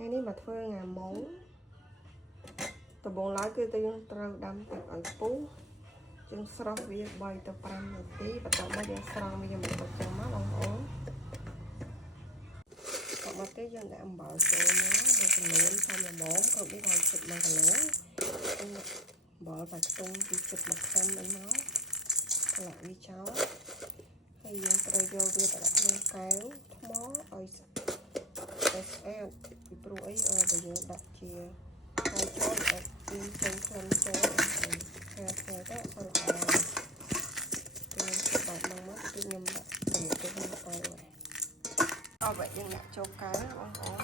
ថ្ងៃនេះមកធ្វើងាម៉ុងដំបូងឡើយគឺយើងត្រូវដាំទឹកឲ្យពុះយើងស្រោះវា3ទៅ5នាទីបន្ទាប់មកយើងស្រង់វាមកទុកចាំមកបងប្អូនបន្ទាប់មកទៀតយើងដាក់អំបិលចូលមកមួយចំនួនតាមល្មមគ្រប់នេះដល់ចិត្ត1គីឡូអំបិលបាច់ខ្ទង់ពីចិត្ត1ខាំហ្នឹងមកឆ្លាក់វាចោលហើយយើងត្រូវយកវាទៅដាក់ក្នុងកែវថ្មឲ្យស្អាតពីព្រោះអីបើយើងដាក់ជាហើយចូលអត់ពីចេញក្លិនចូលហើយស្អាតទៅអត់ល្អខ្ញុំបាត់មកមកគឺខ្ញុំដាក់ទៅក្នុងកែវហើយអត់បែបយើងដាក់ចូលកែវបងប្អូន